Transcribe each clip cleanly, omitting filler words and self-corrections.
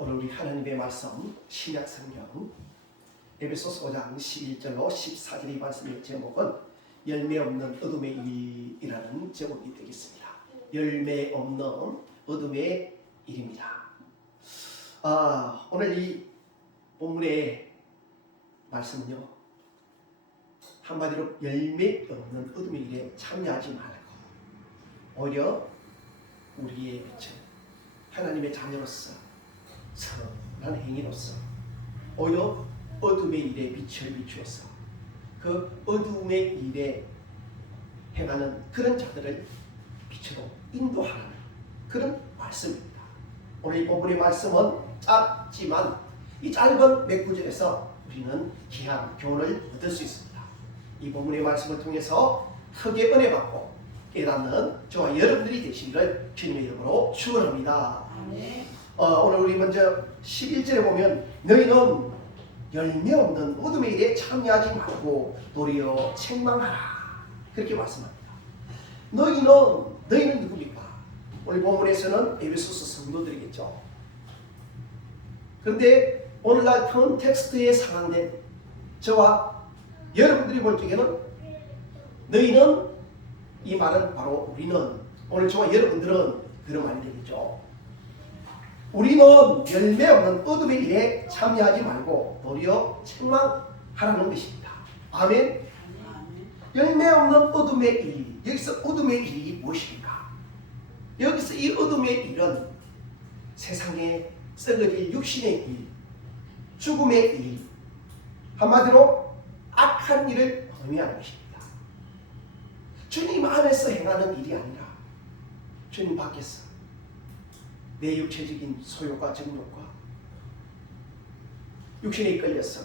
오늘 우리 하나님의 말씀 신약성경 에베소서 5장 11절로 14절의 말씀의 제목은 열매 없는 어둠의 일이라는 제목이 되겠습니다. 열매 없는 어둠의 일입니다. 오늘 이 본문의 말씀은요, 한마디로 열매 없는 어둠의 일에 참여하지 말고 오히려 우리의 하나님의 자녀로서 선한 행위로서 오히려 어둠의 일에 빛을 비추어서 그 어둠의 일에 행하는 그런 자들을 빛으로 인도하는 그런 말씀입니다. 오늘 이 본문의 말씀은 짧지만 이 짧은 몇 구절에서 우리는 귀한 교훈을 얻을 수 있습니다. 이 본문의 말씀을 통해서 크게 은혜 받고 깨닫는 저와 여러분들이 되시기를 주님의 이름으로 축원합니다. 오늘 우리 먼저 11절에 보면 너희는 열매 없는 어둠의 일에 참여하지 말고 도리어 책망하라, 그렇게 말씀합니다. 너희는 누굽니까? 오늘 본문에서는 에베소서 성도들이겠죠. 그런데 오늘날 컨텍스트에 상황된 저와 여러분들이 볼 적에는 너희는, 이 말은 바로 우리는, 오늘 저와 여러분들은 그런 말이 되겠죠. 우리는 열매 없는 어둠의 일에 참여하지 말고 도리어 책망하라는 것입니다. 아멘. 열매 없는 어둠의 일, 여기서 어둠의 일이 무엇입니까? 여기서 이 어둠의 일은 세상에 썩어질 육신의 일, 죽음의 일, 한마디로 악한 일을 의미하는 것입니다. 주님 안에서 행하는 일이 아니라 주님 밖에서 내 육체적인 소욕과 정욕과 육신에 이끌려서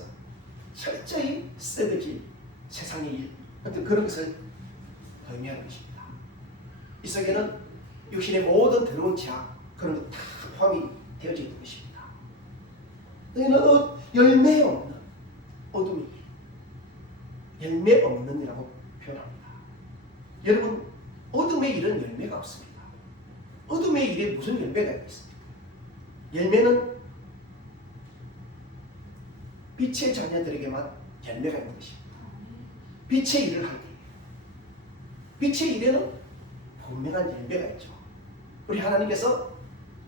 철저히 썩어질 세상의 일, 어떤 그런 것을 의미하는 것입니다. 이 속에는 육신의 모든 더러운 죄악, 그런 것 다 포함이 되어져 있는 것입니다. 너희는 열매 없는 어둠이 열매 없는 이라고 표현합니다. 여러분, 어둠의 일은 열매가 없습니다. 어둠의 일에 무슨 열매가 있습니까? 열매는 빛의 자녀들에게만 열매가 있는 것입니다. 빛의 일을 할 때, 빛의 일에는 분명한 열매가 있죠. 우리 하나님께서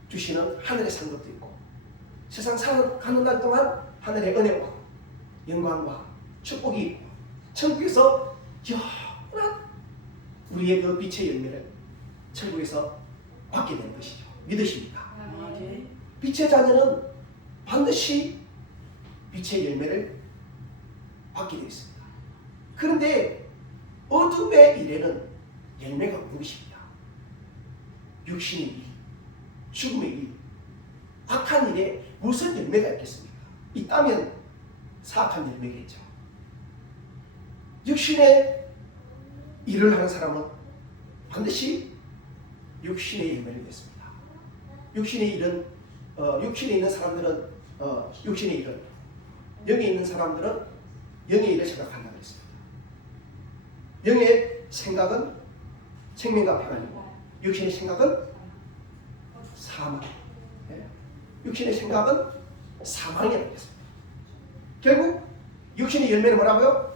주시는 하늘의 상급도 있고, 세상 살아가는 날 동안 하늘의 은혜와 영광과 축복이 있고, 천국에서 영원한 우리의 그 빛의 열매를 천국에서 받게 되는 것이죠. 믿으십니까? 빛의 자녀는 반드시 빛의 열매를 받게 되어 있습니다. 그런데 어둠의 일에는 열매가 없는 것입니다. 육신의 일, 죽음의 일, 악한 일에 무슨 열매가 있겠습니까? 있다면 사악한 열매겠죠. 육신의 일을 하는 사람은 반드시 육신의 열매를 맺습니다. 육신의 일은 육신에 있는 사람들은 육신의 일을, 영에 있는 사람들은 영의 일을 생각한다고 했습니다. 영의 생각은 생명과 평안이고 육신의 생각은 사망. 육신의 생각은 사망이라고 했습니다. 결국 육신의 열매는 뭐라고요?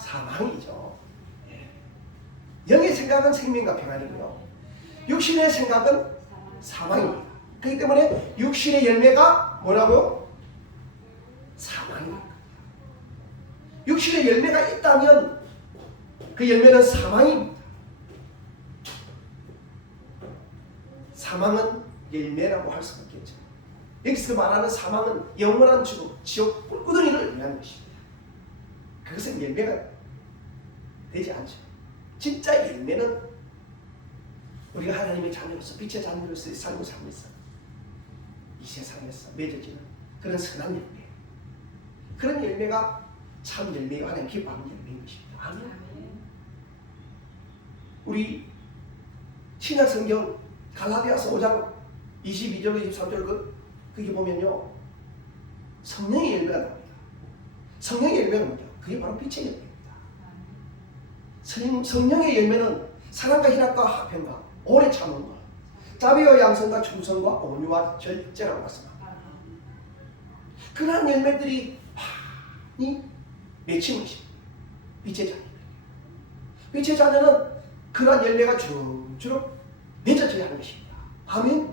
사망이죠. 영의 생각은 생명과 평안이고요, 육신의 생각은 사망입니다. 그렇기 때문에 육신의 열매가 뭐라고요? 사망입니다. 육신의 열매가 있다면 그 열매는 사망입니다. 사망은 열매라고 할 수 없겠죠. 여기서 말하는 사망은 영원한 죽음, 지옥 꿀구덩이를 의미하는 것입니다. 그것은 열매가 되지 않죠. 진짜 열매는 우리가 하나님의 자녀로서, 빛의 자녀로서의 삶을 살고 있어 이 세상에서 맺어지는 그런 선한 열매, 그런 열매가 참 열매요, 하나님 기뻐하는 열매인 것입니다. 아멘. 우리 신약성경 갈라디아서 5장 22절 23절 거기 보면요, 성령의 열매가 나옵니다. 성령의 열매가 뭐죠? 그게 바로 빛의 열매입니다. 성령의 열매는 사랑과 희락과 화평과 오래 참음과 자비와 양선과 충성과 온유와 절제라고 말씀합니다. 그러한 열매들이 많이 맺힌 것입니다. 빛의 자녀. 빛의 자녀는 그러한 열매가 주름주름 맺어져야 하는 것입니다. 아멘.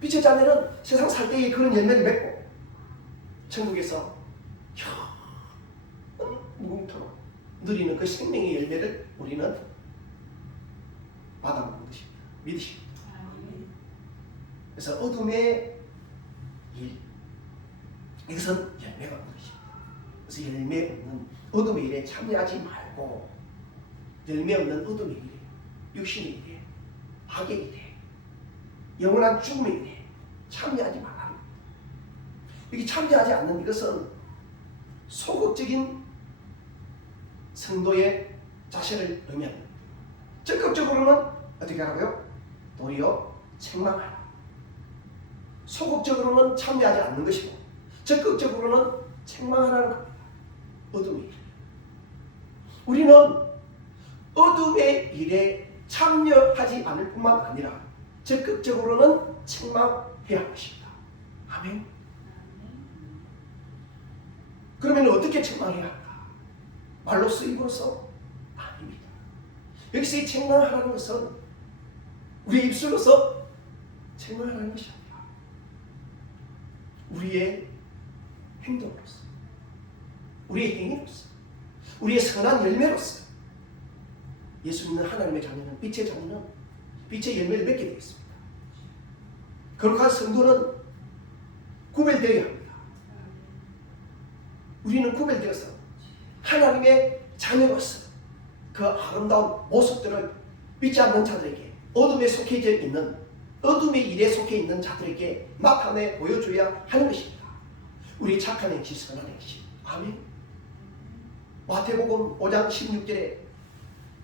빛의 자녀는 세상 살 때에 그런 열매를 맺고 천국에서 무궁토록 누리는 그 생명의 열매를 우리는 받아먹는 것입니다. 믿으십니다. 그래서 어둠의 일, 이것은 열매가 없는 것입니다. 그래서 열매 없는 어둠의 일에 참여하지 말고 열매 없는 어둠의 일에, 육신의 일에, 악의 일에, 영원한 죽음의 일에 참여하지 말라. 이렇게 참여하지 않는 이것은 소극적인 성도의 자세를 의미합니다. 적극적으로는 어떻게 하라고요? 도리어 책망하라. 소극적으로는 참여하지 않는 것이고 적극적으로는 책망하라는 겁니다. 어둠의 일. 우리는 어둠의 일에 참여하지 않을 뿐만 아니라 적극적으로는 책망해야 할 것입니다. 아멘. 그러면 어떻게 책망해야 할까? 말로써 입으로써 아닙니다. 여기서 이 책망하라는 것은 우리의 입술로서 책망하라는 것이 아니라 우리의 행동으로서, 우리의 행위로서, 우리의 선한 열매로서 예수 믿는 하나님의 자녀는, 빛의 자녀는 빛의 열매를 맺게 되어 있습니다. 거룩한 성도는 구별되어야 합니다. 우리는 구별되어서 하나님의 자녀로서 그 아름다운 모습들을 믿지 않는 자들에게, 어둠에 속해져 있는, 어둠의 일에 속해 있는 자들에게 나타내 보여줘야 하는 것입니다. 우리 착한 행실, 선한 행실. 아멘. 마태복음 5장 16절에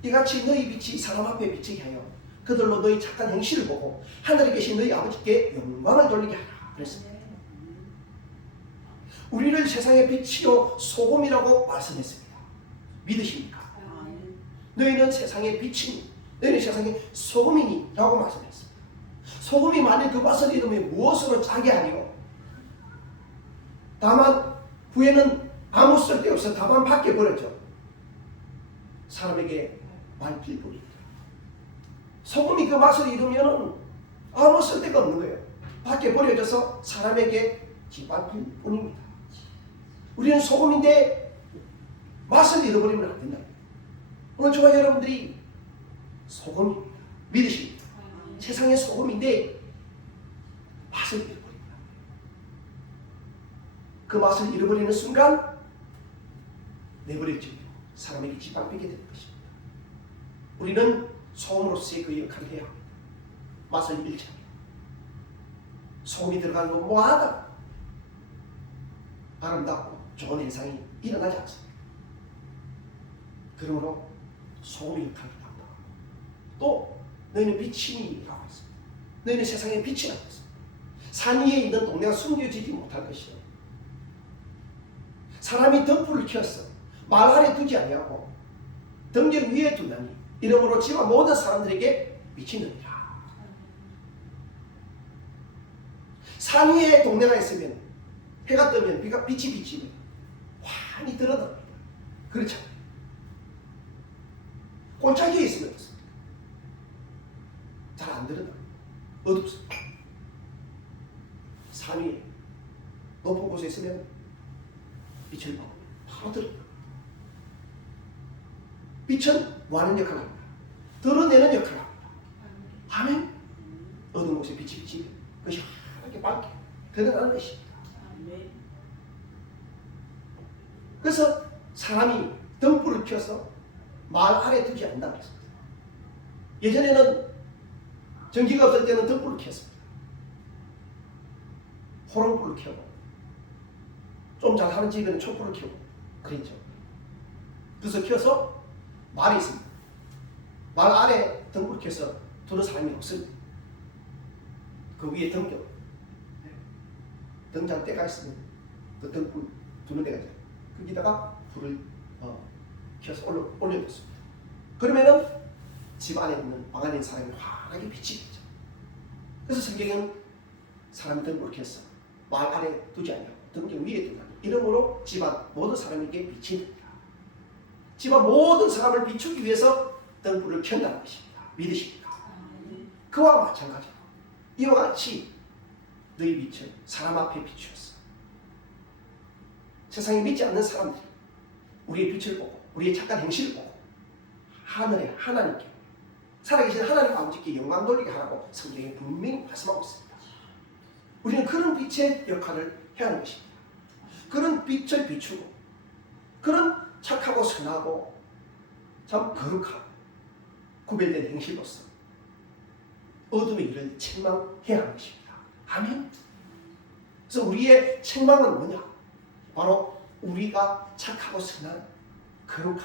이같이 너희 빛이 사람 앞에 비치게 하여 그들로 너희 착한 행실을 보고 하늘에 계신 너희 아버지께 영광을 돌리게 하라 그랬습니다. 우리를 세상의 빛이요 소금이라고 말씀했습니다. 믿으십니까? 너희는 세상의 빛이니 너희는 세상의 소금이니 라고 말씀했습니다. 소금이 만일 그 맛을 잃으면 무엇으로 짜게 하리요? 다만 후에는 아무 쓸데없어 다만 밖에 버려져 사람에게 말필 뿐입니다. 소금이 그 맛을 잃으면 아무 쓸데가 없는 거예요. 밖에 버려져서 사람에게 짓밟힐 뿐입니다. 우리는 소금인데 맛을 잃어버리면 안 된다. 오늘 저와 여러분들이 소금입니다. 믿으십니까? 세상의 소금인데 맛을 잃어버립니다. 그 맛을 잃어버리는 순간 내버려지고 사람에게 짓밟히게 되는 것입니다. 우리는 소금으로서의 그 역할을 해야 합니다. 맛을 잃지 않아요. 소금이 들어가는 건 뭐하다 아름답고 좋은 현상이 일어나지 않습니다. 그러므로 소금의 역할을 합니다. 또 너희는 빛이니라고 했습니다. 너희는 세상의 빛이라고 했습니다. 산 위에 있는 동네가 숨겨지지 못할 것이요 사람이 덤불을 켜서 말 아래 두지 아니하고 등경 위에 두나니 이러므로 지와 모든 사람들에게 미치느니라. 산 위에 동네가 있으면 해가 뜨면 빛이 비치면 환히 드러납니다. 그렇지 않아요? 골짜기에 있으면 어떻습니까? 잘 안 드러납니다. 어둡습니다. 산 위에 높은 곳에 있으면 빛을 보고 바로 드러납니다. 빛은 뭐하는 역할을 합니다? 드러내는 역할을 합니다. 아멘. 어두운 곳에 빛이 비치면 그것이 이렇게 밝게 드러나는 것입니다. 그래서 사람이 등불을 켜서 말 아래 두지 않는다고 했습니다. 예전에는 전기가 없을 때는 등불을 켰습니다. 호롱불을 켜고 좀 잘 하는 집에는 촛불을 켜고 그랬죠. 그래서 켜서 말이 있습니다. 말 아래 등불을 켜서 두는 사람이 없습니다. 그 위에 등경 등잔대가 있으면 그 등불 두는 데가 있어요. 거기다가 불을 켜서 올려놓습니다. 그러면은 집 안에 있는 방 안에 있는 사람이 환하게 빛이 되죠. 그래서 성경은 사람들 그렇게 했어. 말 아래 두지 않냐고 등경 위에 두라. 이러므로 집안 모든 사람에게 빛이 됩니다. 집안 모든 사람을 비추기 위해서 등불을 켠다는 것입니다. 믿으십니까? 그와 마찬가지로 이와 같이 너희 빛을 사람 앞에 비추었어. 세상에 믿지 않는 사람들이 우리의 빛을 보고 우리의 착한 행실을 보고 하늘에 하나님께 살아계신 하나님 아버지께 영광 돌리게 하라고 성경에 분명히 말씀하고 있습니다. 우리는 그런 빛의 역할을 해야 하는 것입니다. 그런 빛을 비추고 그런 착하고 선하고 참 거룩하고 구별된 행실로서 어둠의 일을 책망해야 하는 것입니다. 아멘. 그래서 우리의 책망은 뭐냐? 바로 우리가 착하고 선한 거룩한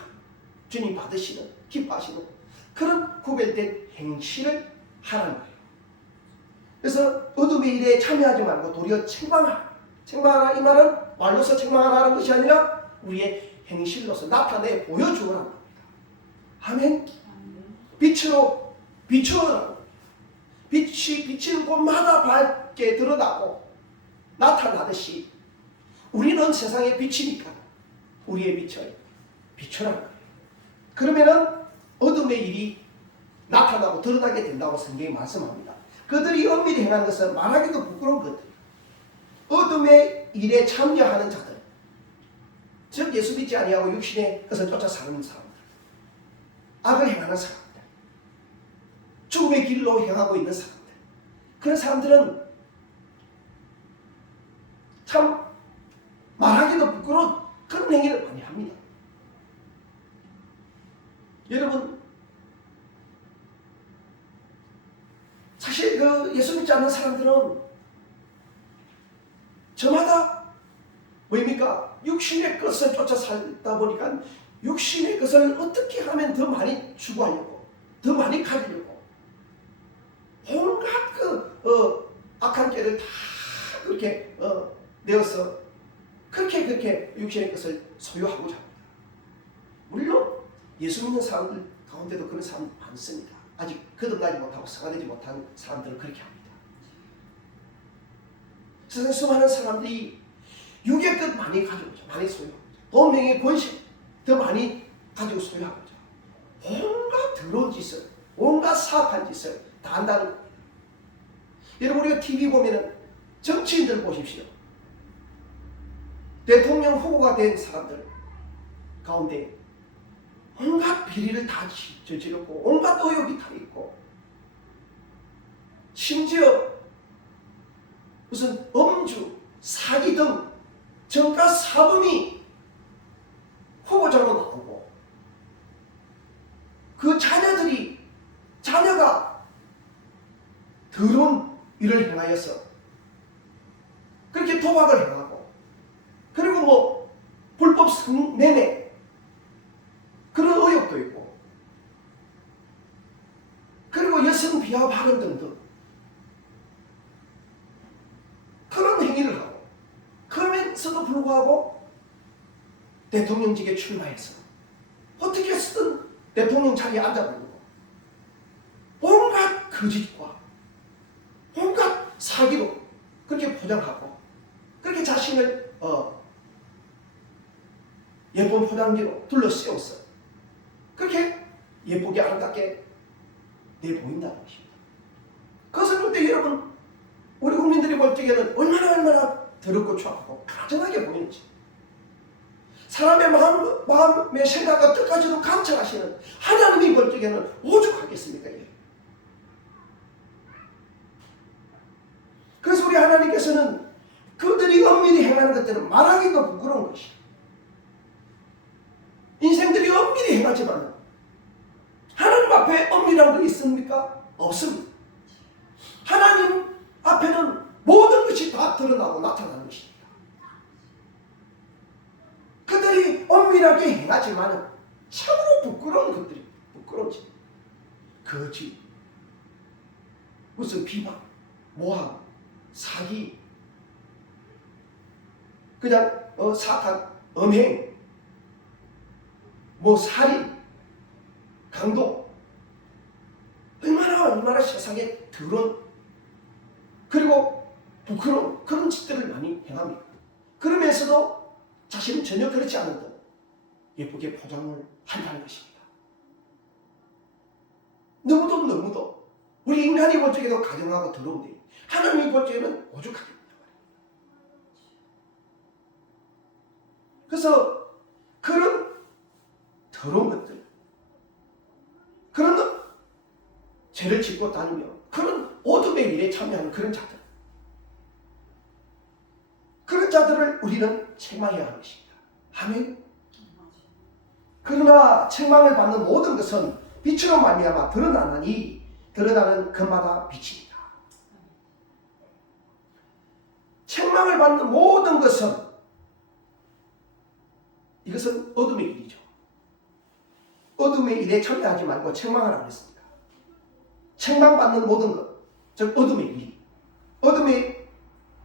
주님 받으시는 기뻐하시는 그런 구별된 행실을 하라는 거예요. 그래서 어둠의 일에 참여하지 말고 도리어 책망하라. 책망하라 이 말은 말로서 책망하라는 것이 아니라 우리의 행실로서 나타내 보여주라는 겁니다. 아멘. 빛으로 비추어라. 빛이 비치는 곳마다 밝게 드러나고 나타나듯이 우리는 세상의 빛이니까 우리의 빛을 비추라는 거예요. 그러면은 어둠의 일이 나타나고 드러나게 된다고 성경이 말씀합니다. 그들이 엄밀히 행하는 것은 말하기도 부끄러운 것들. 어둠의 일에 참여하는 자들, 즉 예수 믿지 아니하고 육신의 것을 쫓아 사는 사람들, 악을 행하는 사람들, 죽음의 길로 향하고 있는 사람들, 그런 사람들은 참 말하기도 부끄러운 그런 행위를 많이 합니다. 여러분, 사실 그 예수 믿지 않는 사람들은 저마다 뭐입니까? 육신의 것을 쫓아 살다 보니까 육신의 것을 어떻게 하면 더 많이 추구하려고, 더 많이 가지려고 온갖 악한 죄를 다 그렇게 내어서 그렇게 육신의 것을 소유하고자 합니다. 물론 예수 믿는 사람들 가운데도 그런 사람들 많습니다. 아직 거듭나지 못하고 성화되지 못한 사람들은 그렇게 합니다. 세상에 수많은 사람들이 육의 것 많이 가지고자, 많이 소유하고자, 돈, 명예, 권세 더 많이 가지고 소유하고자 온갖 더러운 짓을, 온갖 사악한 짓을 다 한다는 겁니다. 여러분, 우리가 TV 보면은 정치인들 보십시오. 대통령 후보가 된 사람들 가운데 온갖 비리를 다 저지르고 온갖 의혹이 다 있고 심지어 무슨 음주, 사기 등 정가 사범이 후보자로 나오고 그 자녀가 더러운 일을 행하여서 그렇게 도박을 행하고 그리고 뭐 불법 성매매 그런 의혹도 있고 그리고 여성 비하 발언 등등 그런 행위를 하고 그러면서도 불구하고 대통령직에 출마해서 어떻게 쓰든 대통령 자리에 앉아버리고 온갖 거짓과 온갖 사기로 그렇게 포장하고 그렇게 자신을 예쁜 포장지로 둘러씌워서 그렇게 예쁘게 아름답게 내보인다는 것입니다. 그것을 볼 때 여러분 우리 국민들이 볼 적에는 얼마나 더럽고 추악하고 가증하게 보이는지 사람의 마음의 생각과 뜻까지도 감찰하시는 하나님이 볼 적에는 오죽하겠습니까? 그래서 우리 하나님께서는 그들이 엄밀히 행하는 것들은 말하기도 부끄러운 것이 인생들이 엄밀히 행하지만 하나님 앞에 엄밀한 거 있습니까? 없습니다. 하나님 앞에는 모든 것이 다 드러나고 나타나는 것입니다. 그들이 엄밀하게 행하지만 참으로 부끄러운 것들이 부끄러운지 거짓, 무슨 비방, 모함, 사기, 그냥 사탄, 음행, 뭐 살인, 강도 얼마나 세상에 더러운 그리고 부끄러운 그런 짓들을 많이 행합니다. 그러면서도 자신은 전혀 그렇지 않은 듯 예쁘게 포장을 한다는 것입니다. 너무도 우리 인간이 볼 적에도 가정하고 더러운데 하나님이 볼 적에는 오죽하게. 그래서 그런 더러운 것들, 그런 죄를 짓고 다니며 그런 어둠의 일에 참여하는 그런 자들을 우리는 책망해야 하는 것입니다. 아멘. 그러나 책망을 받는 모든 것은 빛으로 말미암아 드러나느니 드러나는 것마다 빛입니다. 책망을 받는 모든 것은 이것은 어둠의 일이죠. 어둠의 일에 참여하지 말고 책망을 안 했습니다. 책망받는 모든 것, 즉 어둠의 일, 어둠의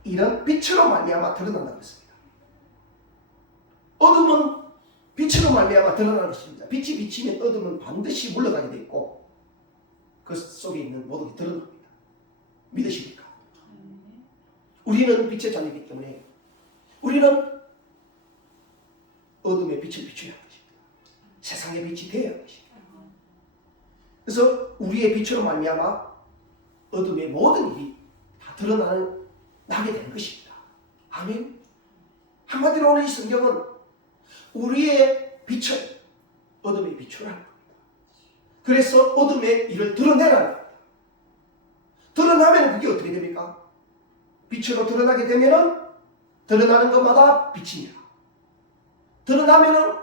일은 빛으로 말미암아 드러난다고 했습니다. 어둠은 빛으로 말미암아 드러나는 것입니다. 빛이 비치면 어둠은 반드시 물러가게 돼 있고 그 속에 있는 모든 게 드러납니다. 믿으십니까? 우리는 빛의 자녀이기 때문에 우리는 어둠의 빛을 비춰야 하는 것입니다. 세상의 빛이 되어야 하는 것입니다. 그래서 우리의 빛으로 말미암아 어둠의 모든 일이 다 나게 되는 것입니다. 아멘. 한마디로 오늘 이 성경은 우리의 빛을 어둠에 비추라는 겁니다. 그래서 어둠의 일을 드러내라는 겁니다. 드러나면 그게 어떻게 됩니까? 빛으로 드러나게 되면은 드러나는 것마다 빛입니다. 드러나면은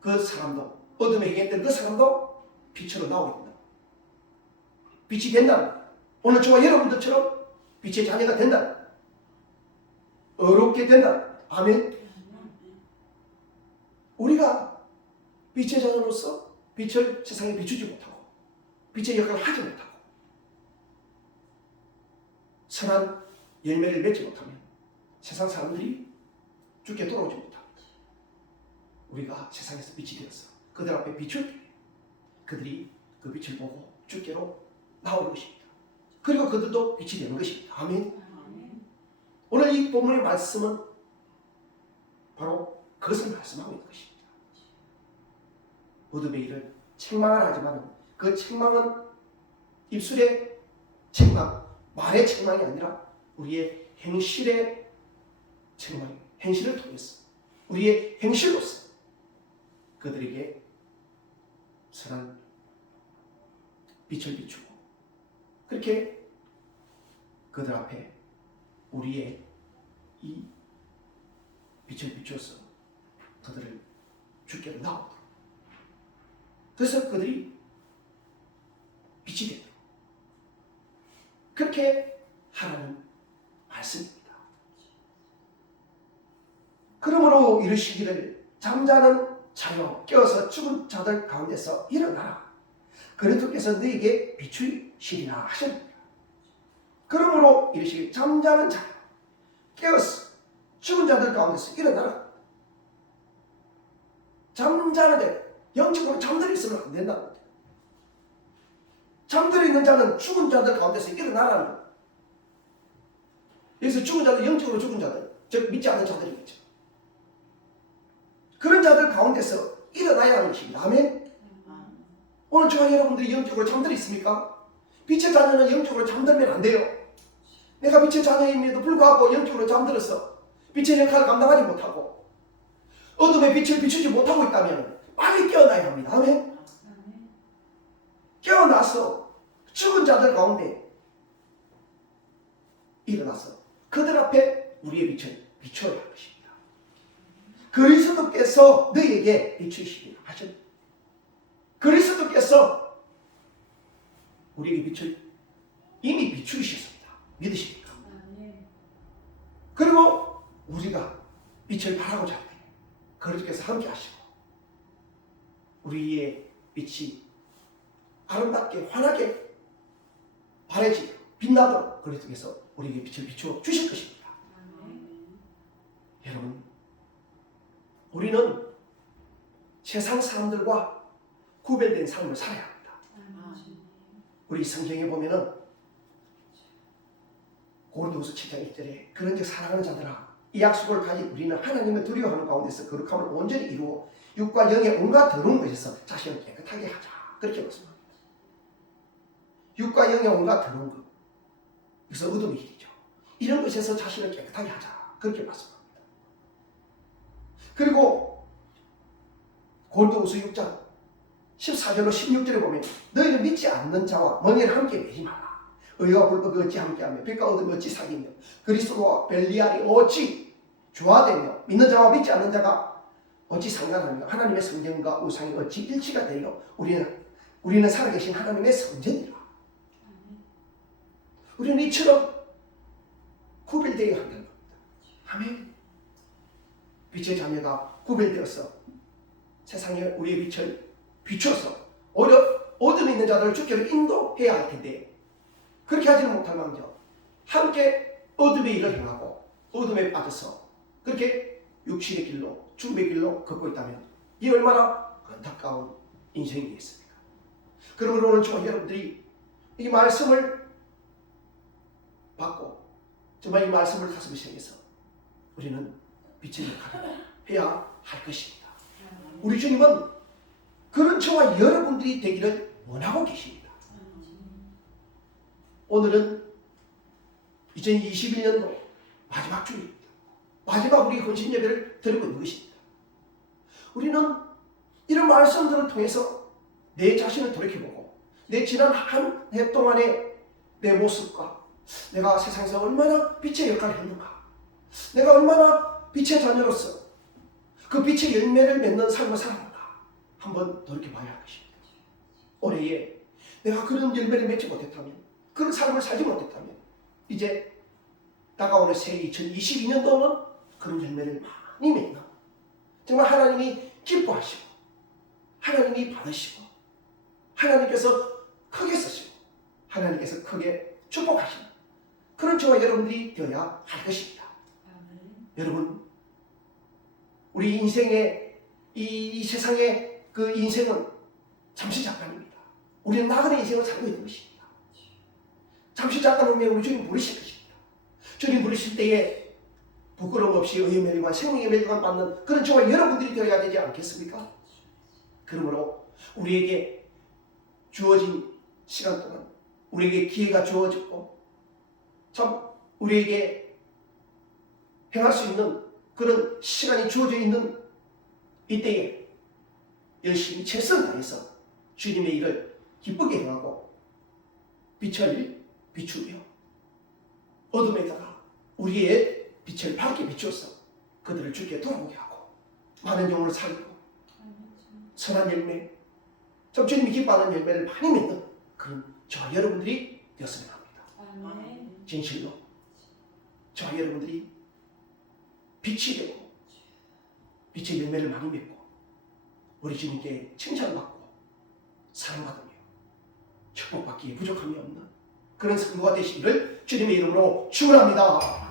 그 사람도 어둠에 행했던 그 사람도 빛으로 나오게 된다. 빛이 된다. 오늘 저와 여러분들처럼 빛의 자녀가 된다. 어렵게 된다. 아멘. 우리가 빛의 자녀로서 빛을 세상에 비추지 못하고 빛의 역할을 하지 못하고 선한 열매를 맺지 못하면 세상 사람들이 주께 돌아오지 못합니다. 우리가 세상에서 빛이 되어서 그들 앞에 비출 때 그들이 그 빛을 보고 주께로 나오는 것입니다. 그리고 그들도 빛이 되는 것입니다. 아멘. 오늘 이 본문의 말씀은 바로 그것을 말씀하고 있는 것입니다. 어둠의 일을 책망을 하지만 그 책망은 입술의 책망, 말의 책망이 아니라 우리의 행실의 책망, 행실을 통해서 우리의 행실로서 그들에게 선한 빛을 비추고 그렇게 그들 앞에 우리의 이 빛을 비춰서 그들을 주께로 나오도록 그래서 그들이 빛이 되도록 그렇게 하라는 말씀입니다. 그러므로 이르시기를 잠자는 자여 깨어서 죽은 자들 가운데서 일어나라. 그리스도께서 너에게 비추시리라 하셨습니다. 그러므로 이르시기를 잠자는 자여 깨어서 죽은 자들 가운데서 일어나라. 잠자는 자 영적으로 잠들어 있으면 안 된다는 거예요. 잠들어 있는 자는 죽은 자들 가운데서 일어나라는 거예요. 여기서 죽은 자들, 영적으로 죽은 자들, 즉 믿지 않는 자들이겠죠. 그런 자들 가운데서 일어나야 하는 것입니다. 아멘. 오늘 저와 여러분들이 영적으로 잠들어 있습니까? 빛의 자녀는 영적으로 잠들면 안 돼요. 내가 빛의 자녀임에도 불구하고 영적으로 잠들어서 빛의 역할을 감당하지 못하고 어둠의 빛을 비추지 못하고 있다면 빨리 깨어나야 합니다. 아멘. 깨어나서 죽은 자들 가운데 일어나서 그들 앞에 우리의 빛을 비춰야 할 것입니다. 그리스도께서 너에게 비추시기를 하셨습니다. 그리스도께서 우리에게 빛을 이미 비추셨습니다. 믿으십니까? 그리고 우리가 빛을 발하고자 할 때 그리스도께서 함께 하시고 우리의 빛이 아름답게 환하게 밝아지고 빛나도록 그리스도께서 우리에게 빛을 비추어 주실 것입니다. 여러분, 우리는 세상 사람들과 구별된 삶을 살아야 합니다. 우리 성경에 보면은 고린도후서 7장 1절에 그런즉 사랑하는 자들아 이 약속을 가진 우리는 하나님을 두려워하는 가운데서 거룩함을 온전히 이루어 육과 영의 온갖 더러운 것에서 자신을 깨끗하게 하자. 그렇게 말씀합니다. 육과 영의 온갖 더러운 것, 그래서 어둠의 길이죠. 이런 것에서 자신을 깨끗하게 하자. 그렇게 말씀합니다. 그리고 고린도후서 6장 14절로 16절에 보면 너희는 믿지 않는 자와 멍에를 함께 매지 마라. 의와 불법이 어찌 함께하며 빛과 어둠이 어찌 사귀며 그리스도와 벨리알이 어찌 조화되며 믿는 자와 믿지 않는 자가 어찌 상관하며 하나님의 성전과 우상이 어찌 일치가 되며 우리는 살아계신 하나님의 성전이라. 우리는 이처럼 구별되어야 한다는 겁니다. 아멘. 빛의 자녀가 구별되어서 세상에 우리의 빛을 비춰서 어둠에 있는 자들을 주께로 인도해야 할 텐데 그렇게 하지는 못할 망정 함께 어둠의 일을 행하고 어둠에 빠져서 그렇게 육신의 길로 죽음의 길로 걷고 있다면 이 얼마나 안타까운 인생이겠습니까? 그러므로 오늘 저와 여러분들이 이 말씀을 받고 정말 이 말씀을 가슴에 새겨서 우리는 빛의 역할을 해야 할 것입니다. 우리 주님은 그런 저와 여러분들이 되기를 원하고 계십니다. 오늘은 2021년도 마지막 주입니다. 마지막 우리 헌신 예배를 드리고 있는 것입니다. 우리는 이런 말씀들을 통해서 내 자신을 돌이켜보고 내 지난 한 해 동안의 내 모습과 내가 세상에서 얼마나 빛의 역할을 했는가, 내가 얼마나 빛의 자녀로서 그 빛의 열매를 맺는 삶을 살았는가 한번 돌이켜봐야 할 것입니다. 올해에 내가 그런 열매를 맺지 못했다면, 그런 삶을 살지 못했다면 이제 다가오는 새 2022년도는 그런 열매를 많이 맺는 정말 하나님이 기뻐하시고 하나님이 받으시고 하나님께서 크게 쓰시고 하나님께서 크게 축복하시는 그런 저와 여러분들이 되어야 할 것입니다. 여러분, 우리 인생의 이 세상의 그 인생은 잠시 잠깐입니다. 우리는 나그네 인생을 살고 있는 것입니다. 잠시 잠깐 오면 우리 주님 부르실 것입니다. 주님 부르실 때에 부끄러움 없이 의의 멸관, 생명의 멸관 받는 그런 저와 여러분들이 되어야 되지 않겠습니까? 그러므로 우리에게 주어진 시간 동안 우리에게 기회가 주어졌고 참 우리에게 행할 수 있는 그런 시간이 주어져 있는 이때에 열심히 최선을 다해서 주님의 일을 기쁘게 행하고 빛을 비추며 어둠에다가 우리의 빛을 밝게 비추어서 그들을 주께 돌아오게 하고 많은 영혼을 살리고 선한 열매, 참 주님이 기뻐하는 열매를 많이 맺는 그런 저와 여러분들이 되었으면 합니다. 진실로 저와 여러분들이 빛이 되고 빛의 열매를 많이 맺고 우리 주님께 칭찬받고 사랑받으며 축복받기에 부족함이 없는 그런 성도가 되시기를 주님의 이름으로 축원합니다.